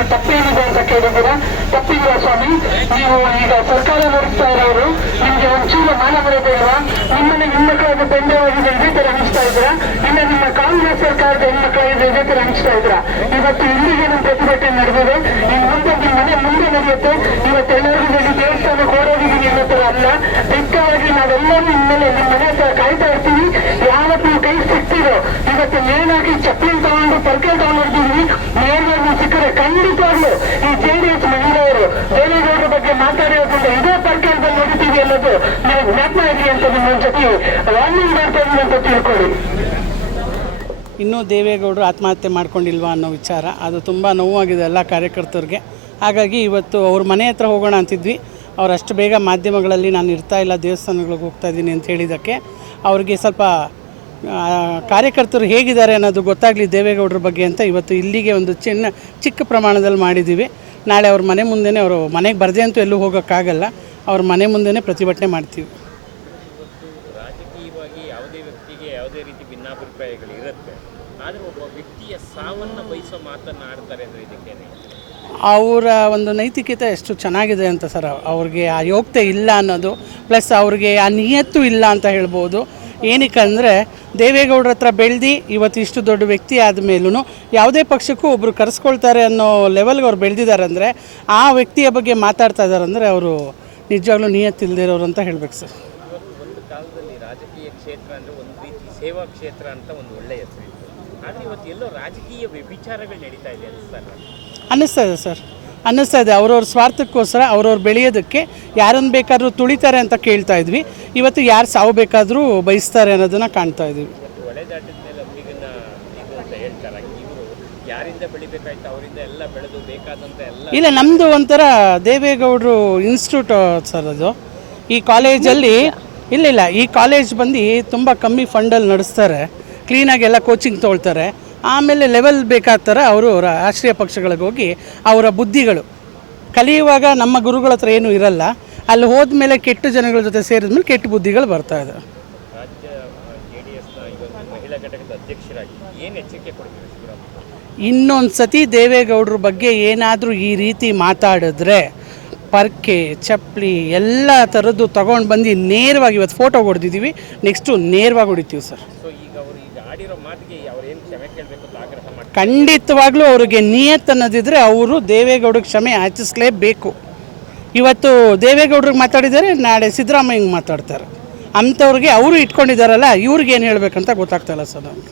ಮುಂಚೆನಲ್ಲಿ ತಪ್ಪೇನಿದೆ ಅಂತ ಕೇಳಿದ್ದೀರಾ? ತಪ್ಪಿಲ್ಲ ಸ್ವಾಮಿ? ನೀವು ಈಗ ಸರ್ಕಾರ ನೋಡ್ತಾ ಇರೋರು, ನಿಮ್ಗೆ ಒಂಚೂರು ಮಾನ ಬರೋದೇ ಇಲ್ವಾ? ನಿಮ್ಮನ್ನ ಹೆಣ್ಮಕ್ಳಾದ ಬೆಂಡವಾಗಿದೆ ಇದೇ ತರ ಹಂಚ್ತಾ ಇದ್ದೀರಾ? ಇಲ್ಲ, ನಿಮ್ಮ ಕಾಂಗ್ರೆಸ್ ಸರ್ಕಾರದ ಹೆಣ್ಮಕ್ಳಾಗಿದೆ ಇದೇ ತರ ಹಂಚ್ತಾ ಇದ್ದೀರಾ? ಇವತ್ತು ಇಲ್ಲಿಗೆ ನಮ್ಮ ಪ್ರತಿಭಟನೆ ನಡೆದಿದೆ. ಇನ್ನು ಮುಂದೆ ನಿಮ್ಮ ಮನೆ ಮುಂದೆ ನಡೆಯುತ್ತೆ. ಇವತ್ತು ಎಲ್ಲರಿಗೂ ದೇವಸ್ಥಾನ ದೇವಸ್ಥಾನಕ್ಕೆ ಓಡೋದಿದ್ದೀನಿ ಅನ್ನೋ ತರ ಅಲ್ಲ. ದಿಕ್ಕವಾಗಿ ನಾವೆಲ್ಲರೂ ಇನ್ಮೇಲೆ ನಿಮ್ಮ ಮನೆ ಹತ್ರ ಕಾಯ್ತಾ ಇರ್ತೀವಿ. ಯಾವತ್ತು ನೀವು ಕೈ ಸಿಗ್ತೀರೋ ಇವತ್ತು ಮೇನಾಗಿ ಚಪ್ಪಲಿ ತಗೊಂಡು, ಪರ್ಕೆ ಸಿಕ್ಕರೆ ಖಂಡಿತವಾಗ್ಲು ಈ ಜೆಡಿಎಸ್ ಮಹಿಳೆಯರು ದೇವೇಗೌಡರ ಬಗ್ಗೆ ಮಾತಾಡಿರೋದ್ರಿಂದ ಇದೇ ಸರ್ಕಾರದಲ್ಲಿ ನಡೀತೀವಿ ಅನ್ನೋದು ನಾವು ಜ್ಞಾಪನ ಇದೆ ಅಂತ ನಿಮ್ಮ ಜೊತೆ ವಾರ್ನಿಂಗ್ ಮಾಡ್ತಾ ಅಂತ ತಿಳ್ಕೊಳ್ಳಿ. ಇನ್ನೂ ದೇವೇಗೌಡರು ಆತ್ಮಹತ್ಯೆ ಮಾಡ್ಕೊಂಡಿಲ್ವಾ ಅನ್ನೋ ವಿಚಾರ, ಅದು ತುಂಬ ನೋವಾಗಿದೆ ಎಲ್ಲ ಕಾರ್ಯಕರ್ತರಿಗೆ. ಹಾಗಾಗಿ ಇವತ್ತು ಅವ್ರ ಮನೆ ಹತ್ರ ಹೋಗೋಣ ಅಂತಿದ್ವಿ. ಅವರಷ್ಟು ಬೇಗ ಮಾಧ್ಯಮಗಳಲ್ಲಿ ನಾನು ಇರ್ತಾ ಇಲ್ಲ, ದೇವಸ್ಥಾನಗಳಿಗೆ ಹೋಗ್ತಾ ಇದ್ದೀನಿ ಅಂತ ಹೇಳಿದ್ದಕ್ಕೆ. ಅವ್ರಿಗೆ ಸ್ವಲ್ಪ ಕಾರ್ಯಕರ್ತರು ಹೇಗಿದ್ದಾರೆ ಅನ್ನೋದು ಗೊತ್ತಾಗಲಿ ದೇವೇಗೌಡರ ಬಗ್ಗೆ ಅಂತ ಇವತ್ತು ಇಲ್ಲಿಗೆ ಒಂದು ಚಿನ್ನ ಚಿಕ್ಕ ಪ್ರಮಾಣದಲ್ಲಿ ಮಾಡಿದ್ದೀವಿ. ನಾಳೆ ಅವ್ರ ಮನೆ ಮುಂದೆನೇ ಅವರು ಮನೆಗೆ ಬರದೆ ಅಂತೂ ಎಲ್ಲೂ ಹೋಗೋಕ್ಕಾಗಲ್ಲ. ಅವ್ರ ಮನೆ ಮುಂದೆನೇ ಪ್ರತಿಭಟನೆ ಮಾಡ್ತೀವಿ. ರಾಜಕೀಯವಾಗಿ ಯಾವುದೇ ವ್ಯಕ್ತಿಗೆ ಯಾವುದೇ ರೀತಿ ಭಿನ್ನಾಭಿಪ್ರಾಯಗಳು ಇರುತ್ತೆ. ಆದರೆ ಒಬ್ಬ ವ್ಯಕ್ತಿಯ ಸಾವನ್ನು ಬಯಸೋ ಮಾತನ್ನು ಆಡ್ತಾರೆ ಅಂದರೆ ಇದಕ್ಕೇನೆ ಅವರ ಒಂದು ನೈತಿಕತೆ ಎಷ್ಟು ಚೆನ್ನಾಗಿದೆ ಅಂತ ಸರ್ ಅವ್ರಿಗೆ ಆ ಯೋಗ್ಯತೆ ಇಲ್ಲ ಅನ್ನೋದು ಪ್ಲಸ್ ಅವ್ರಿಗೆ ಆ ನಿಯತ್ತು ಇಲ್ಲ ಅಂತ ಹೇಳ್ಬೋದು. ಏನಕ್ಕಂದರೆ ದೇವೇಗೌಡರ ಹತ್ರ ಬೆಳೆದು ಇವತ್ತು ಇಷ್ಟು ದೊಡ್ಡ ವ್ಯಕ್ತಿ ಆದಮೇಲೂ ಯಾವುದೇ ಪಕ್ಷಕ್ಕೂ ಒಬ್ಬರು ಕರೆಸ್ಕೊಳ್ತಾರೆ ಅನ್ನೋ ಲೆವೆಲ್ಗೆ ಅವ್ರು ಬೆಳೆದಿದ್ದಾರೆ ಅಂದರೆ ಆ ವ್ಯಕ್ತಿಯ ಬಗ್ಗೆ ಮಾತಾಡ್ತಾ ಇದ್ದಾರೆ ಅಂದರೆ ಅವರು ನಿಜವಾಗ್ಲೂ ನಿಯತ್ತಿಲ್ದಿರೋರು ಅಂತ ಹೇಳ್ಬೇಕು ಸರ್. ಒಂದು ಕಾಲದಲ್ಲಿ ರಾಜಕೀಯ ಕ್ಷೇತ್ರ ಅಂದರೆ ಒಂದು ರೀತಿ ಸೇವಾ ಕ್ಷೇತ್ರ ಅಂತ ಒಂದು ಒಳ್ಳೆಯ ಹೆಸರು ಆದರೆ ಇವತ್ತು ಎಲ್ಲೋ ರಾಜಕೀಯ ವ್ಯಭಿಚಾರಗಳು ನಡೀತಾ ಇದೆ ಸರ್. ಅನ್ನಿಸ್ತಾ ಇದೆ ಸರ್. ಅನ್ನಿಸ್ತಾ ಇದೆ. ಅವ್ರವ್ರ ಸ್ವಾರ್ಥಕ್ಕೋಸ್ಕರ, ಅವ್ರವ್ರು ಬೆಳೆಯೋದಕ್ಕೆ ಯಾರನ್ನು ಬೇಕಾದರೂ ತುಳಿತಾರೆ ಅಂತ ಕೇಳ್ತಾ ಇದ್ವಿ. ಇವತ್ತು ಯಾರು ಸಾವು ಬೇಕಾದರೂ ಬಯಸ್ತಾರೆ ಅನ್ನೋದನ್ನು ಕಾಣ್ತಾ ಇದ್ವಿ. ಇಲ್ಲ ನಮ್ಮದು ಒಂಥರ ದೇವೇಗೌಡರು ಇನ್ಸ್ಟಿಟ್ಯೂಟ್ ಸರ್ ಅದು. ಈ ಕಾಲೇಜಲ್ಲಿ ಇಲ್ಲ ಇಲ್ಲ, ಈ ಕಾಲೇಜ್ ಬಂದು ತುಂಬ ಕಮ್ಮಿ ಫಂಡಲ್ಲಿ ನಡೆಸ್ತಾರೆ. ಕ್ಲೀನಾಗಿ ಎಲ್ಲ ಕೋಚಿಂಗ್ ತೊಗೊಳ್ತಾರೆ. ಆಮೇಲೆ ಲೆವೆಲ್ ಬೇಕಾದ ಥರ ಅವರು ರಾಷ್ಟ್ರೀಯ ಪಕ್ಷಗಳಿಗೆ ಹೋಗಿ ಅವರ ಬುದ್ಧಿಗಳು. ಕಲಿಯುವಾಗ ನಮ್ಮ ಗುರುಗಳ ಹತ್ರ ಏನೂ ಇರಲ್ಲ. ಅಲ್ಲಿ ಹೋದ್ಮೇಲೆ ಕೆಟ್ಟ ಜನಗಳ ಜೊತೆ ಸೇರಿದ ಮೇಲೆ ಕೆಟ್ಟ ಬುದ್ಧಿಗಳು ಬರ್ತಾ ಇದೆ ಇನ್ನೊಂದು ಸತಿ ದೇವೇಗೌಡರ ಬಗ್ಗೆ ಏನಾದರೂ ಈ ರೀತಿ ಮಾತಾಡಿದ್ರೆ ಪರ್ಕೆ, ಚಪ್ಪಲಿ ಎಲ್ಲ ಥರದ್ದು ತೊಗೊಂಡು ಬಂದು ನೇರವಾಗಿ ಇವತ್ತು ಫೋಟೋ ಹೊಡೆದಿದ್ದೀವಿ ನೆಕ್ಸ್ಟು ನೇರವಾಗಿ ಹೊಡಿತೀವಿ ಸರ್. ಆಡಿರೋ ಮಾತಿಗೆ ಅವ್ರೇನು ಕ್ಷಮೆ ಕೇಳಬೇಕು ಆಗ್ರಹ ಖಂಡಿತವಾಗ್ಲೂ ಅವರಿಗೆ ಅನ್ನೋದಿದ್ರೆ ಅವರು ದೇವೇಗೌಡರಿಗೆ ಕ್ಷಮೆ ಯಾಚಿಸಲೇಬೇಕು ಇವತ್ತು ದೇವೇಗೌಡ್ರಿಗೆ ಮಾತಾಡಿದ್ದಾರೆ ನಾಳೆ ಸಿದ್ದರಾಮಯ್ಯಂಗೆ ಮಾತಾಡ್ತಾರೆ. ಅಂಥವ್ರಿಗೆ ಅವರು ಇಟ್ಕೊಂಡಿದ್ದಾರಲ್ಲ, ಇವ್ರಿಗೆ ಏನು ಹೇಳಬೇಕಂತ ಗೊತ್ತಾಗ್ತಾಯಿಲ್ಲ ಸರ್ ನಮಗೆ.